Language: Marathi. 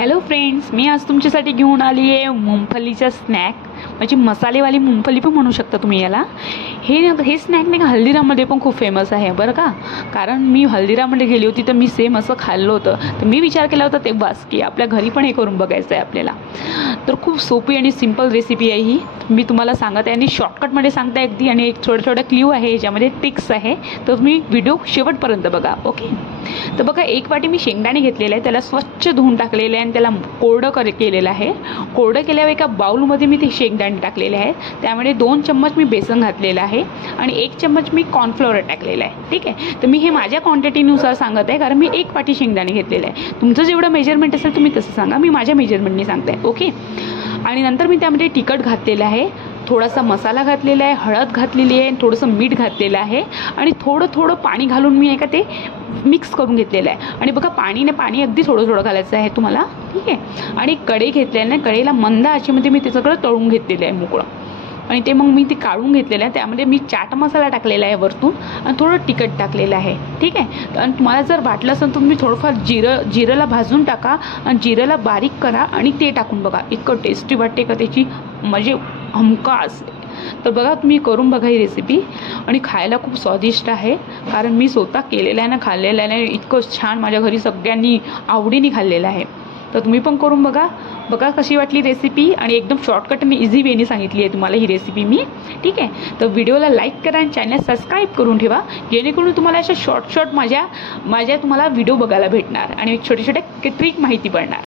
हॅलो फ्रेंड्स, मी आज तुमच्यासाठी घेऊन आली आहे मूंगफलीचा स्नॅक, म्हणजे मसालेवाली मूंगफली पण म्हणू शकता तुम्ही याला. हे स्नॅक नाही का हल्दीराममध्ये पण खूप फेमस आहे बरं का. कारण मी हल्दीराममध्ये गेली होती तर मी सेम असं खाल्लं होतं, तर मी विचार केला होता तेव्हाच की आपल्या घरी पण हे करून बघायचं आहे आपल्याला. तर खूप सोपी आणि सिंपल रेसिपी आहे ही, मी तुम्हाला सांगत आहे आणि शॉर्टकटमध्ये सांगते अगदी. आणि एक छोटा क्ल्यू आहे ज्यामध्ये टिक्स आहे, तर तुम्ही व्हिडिओ शेवटपर्यंत बघा. ओके, तर बघा, एक वाटी मी शेंगदाणे घेतलेले आहे, त्याला स्वच्छ धुवून टाकलेले आहे आणि त्याला कोरडं केलेलं आहे. कोरडं केल्यावर एका बाउलमध्ये मी ते शेंगदाणे टाकलेले आहेत, त्यामध्ये 2 चम्मच मी बेसन घातलेलं आहे आणि 1 चम्मच मी कॉर्नफ्लॉवर टाकलेलं आहे. ठीक आहे, तर मी हे माझ्या क्वांटिटीनुसार सांगत आहे, कारण मी 1 वाटी शेंगदाणे घेतलेले आहे. तुमचं जेवढं मेजरमेंट असेल तुम्ही तसं सांगा, मी माझ्या मेजरमेंटने सांगते. ओके, आणि नंतर मी त्यामध्ये तिखट घातलेलं आहे, थोडासा मसाला घातलेला आहे, हळद घातलेली आहे, थोडंसं मीठ घातलेलं आहे आणि थोडं पाणी घालून मी एका ते मिक्स करून घेतलेलं आहे. आणि बघा, पाणी अगदी थोडं घालायचं आहे तुम्हाला. ठीक आहे, आणि कढई घेतलेलं नाही, कढईला मंद आचेमध्ये मी ते सगळं तळून घेतलेलं आहे मोकळं. आणि ते मग मी ते काढून घेतलेलं आहे. त्यामध्ये मी चाट मसाला टाकलेला आहे वरतून आणि थोडं तिखट टाकलेलं आहे. ठीक आहे, आणि तुम्हाला जर वाटलं असेल तर तुम्ही थोडंफार जिरंला भाजून टाका आणि जिरंला बारीक करा आणि ते टाकून बघा, इतकं टेस्टी वाटते का त्याची म्हणजे हमखास. तर बघा, तुम्ही करून बघा ही रेसिपी, आणि खायला खूप स्वादिष्ट आहे, कारण मी स्वतः केलेलं आहे ना, खाल्लेलं आहे. इतकं छान माझ्या घरी सगळ्यांनी आवडीने खाल्लेलं आहे. तर तुम्ही पण करून बघा. बघा कशी वाटली रेसिपी, आणि एकदम शॉर्टकट आणि इझी वेने सांगितली आहे तुम्हाला ही रेसिपी मी. ठीक आहे, तर व्हिडिओला लाईक करा आणि चॅनल सबस्क्राईब करून ठेवा, जेणेकरून तुम्हाला अशा शॉर्ट माझ्या तुम्हाला व्हिडिओ बघायला भेटणार आणि छोटे ट्रिक माहिती पडणार.